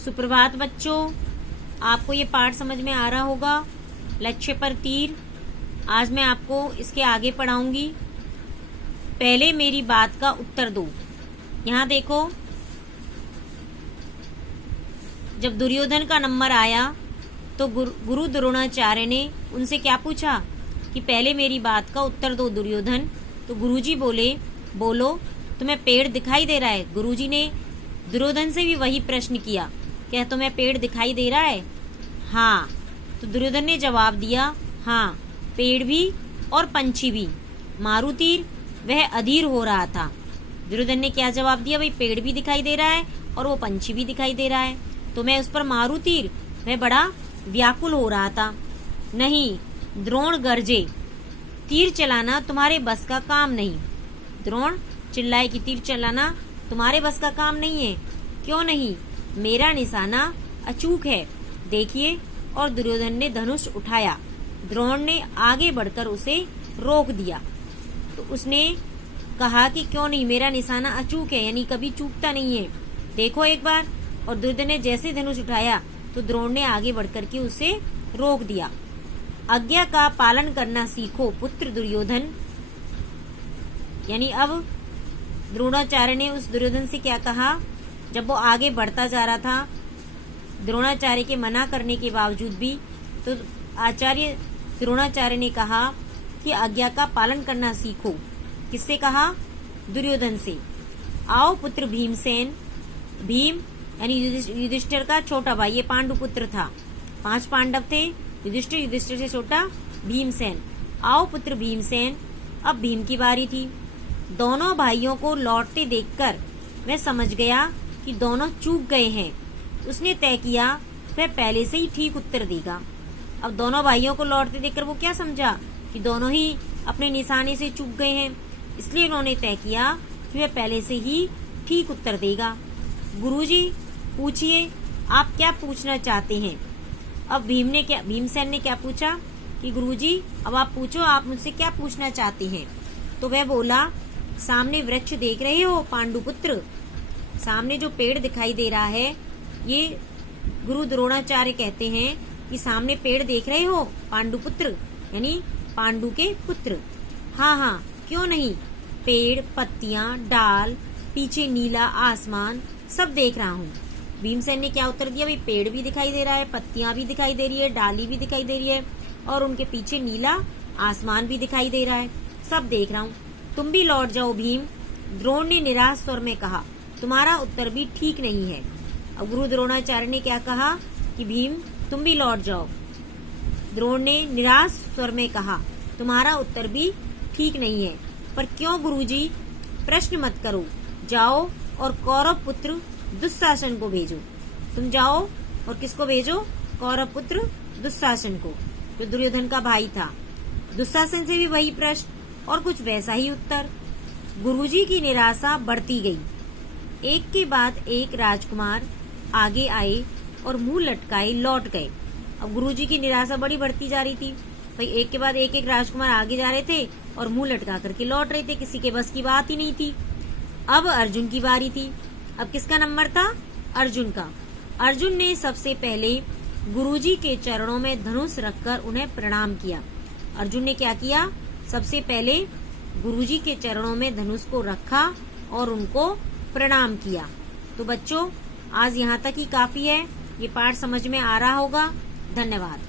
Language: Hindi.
सुप्रभात बच्चों, आपको ये पाठ समझ में आ रहा होगा। लक्ष्य पर तीर। आज मैं आपको इसके आगे पढ़ाऊंगी। पहले मेरी बात का उत्तर दो। यहाँ देखो, जब दुर्योधन का नंबर आया तो गुरु द्रोणाचार्य ने उनसे क्या पूछा कि पहले मेरी बात का उत्तर दो दुर्योधन। तो गुरुजी बोले, बोलो तुम्हें पेड़ दिखाई दे रहा है। गुरुजी ने दुर्योधन से भी वही प्रश्न किया, क्या तुम्हें पेड़ दिखाई दे रहा है? हाँ। तो दुर्योधन ने जवाब दिया, हाँ, पेड़ भी और पंछी भी। मारू तीर वह अधीर हो रहा था। दुर्योधन ने क्या जवाब दिया? भाई पेड़ भी दिखाई दे रहा है और वो पंछी भी दिखाई दे रहा है, तो मैं उस पर मारू तीर। वह बड़ा व्याकुल हो रहा था। नहीं, द्रोण गरजे, तीर चलाना तुम्हारे बस का काम नहीं। द्रोण चिल्लाए कि तीर चलाना तुम्हारे बस का काम नहीं है। क्यों नहीं? मेरा निशाना अचूक है, देखिए। और दुर्योधन ने धनुष उठाया। द्रोण ने आगे बढ़कर उसे रोक दिया। तो उसने कहा कि क्यों नहीं, मेरा निशाना अचूक है, यानी कभी चूकता नहीं है, देखो एक बार। और दुर्योधन ने जैसे धनुष उठाया तो द्रोण ने आगे बढ़कर के उसे रोक दिया। आज्ञा का पालन करना सीखो पुत्र दुर्योधन। यानी अब द्रोणाचार्य ने उस दुर्योधन से क्या कहा? जब वो आगे बढ़ता जा रहा था, द्रोणाचार्य के मना करने के बावजूद भी, तो आचार्य द्रोणाचार्य ने कहा कि आज्ञा का पालन करना सीखो। किससे कहा? दुर्योधन से। आओ पुत्र भीमसेन। भीम यानी युधिष्ठिर का छोटा भाई, ये पांडु पुत्र था। 5 पांडव थे, युधिष्ठिर से छोटा भीमसेन। आओ पुत्र भीमसेन। अब भीम की बारी थी। दोनों भाइयों को लौटते देखकर वह समझ गया कि दोनों चूक गए हैं। उसने तय किया वह पहले से ही ठीक उत्तर देगा। अब दोनों भाइयों को लौटते देखकर वो क्या समझा कि दोनों ही अपने निशाने से चूक गए हैं, इसलिए उन्होंने तय किया कि वह पहले से ही ठीक उत्तर देगा। गुरुजी पूछिए, आप क्या पूछना चाहते हैं? अब भीमसेन ने क्या पूछा कि गुरुजी अब आप पूछो, आप मुझसे क्या पूछना चाहते हैं? तो वह बोला, सामने वृक्ष देख रहे हो पांडुपुत्र? सामने जो पेड़ दिखाई दे रहा है, ये गुरु द्रोणाचार्य कहते हैं कि सामने पेड़ देख रहे हो पांडुपुत्र, यानी पांडु के पुत्र। हाँ हाँ, क्यों नहीं, पेड़, पत्तियां, डाल, पीछे नीला आसमान सब देख रहा हूँ। भीमसेन ने क्या उत्तर दिया? भाई पेड़ भी दिखाई दे रहा है, पत्तियां भी दिखाई दे रही है, डाली भी दिखाई दे रही है और उनके पीछे नीला आसमान भी दिखाई दे रहा है, सब देख रहा हूँ। तुम भी लौट जाओ भीम। द्रोण ने निराश स्वर में कहा, तुम्हारा उत्तर भी ठीक नहीं है। अब गुरु द्रोणाचार्य ने क्या कहा कि भीम तुम भी लौट जाओ। द्रोण ने निराश स्वर में कहा, तुम्हारा उत्तर भी ठीक नहीं है। पर क्यों गुरुजी? प्रश्न मत करो, जाओ और कौरव पुत्र दुशासन को भेजो। तुम जाओ और किसको भेजो? कौरव पुत्र दुशासन को, जो दुर्योधन का भाई था। दुशासन से भी वही प्रश्न और कुछ वैसा ही उत्तर। गुरुजी की निराशा बढ़ती गई। एक के बाद एक राजकुमार आगे आए और मुंह लटकाए लौट गए। अब गुरुजी की निराशा बड़ी बढ़ती जा रही थी। भाई एक के बाद एक राजकुमार आगे जा रहे थे और मुंह लटका करके लौट रहे थे, किसी के बस की बात ही नहीं थी। अब अर्जुन की बारी थी। अब किसका नंबर था? अर्जुन का। अर्जुन ने सबसे पहले गुरुजी के चरणों में धनुष रखकर उन्हें प्रणाम किया। अर्जुन ने क्या किया? सबसे पहले गुरुजी के चरणों में धनुष को रखा और उनको प्रणाम किया। तो बच्चों, आज यहाँ तक ही काफी है। ये पाठ समझ में आ रहा होगा। धन्यवाद।